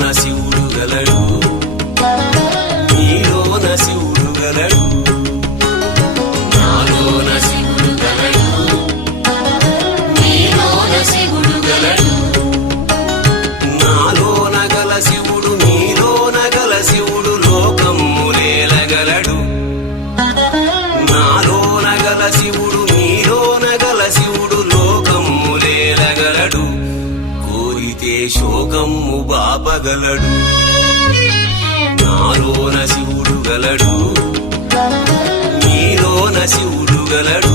నాలోన శివుడు గలడు, నీలోన శివుడు గలడు. నాలోన శివుడు గలడు, నీలోన శివుడు గలడు. నాలోన గల శివుడు నీలోన గల శివుడు లోకమ్ములేలగలడు. నాలోన గల శివుడు నీలోన గల శివుడు లోకమ్ములేలగలడు. కోరితే శోకమ్ము బాపగలడు. నాలోన శివుడు గలడు, నీలోన శివుడు గలడు.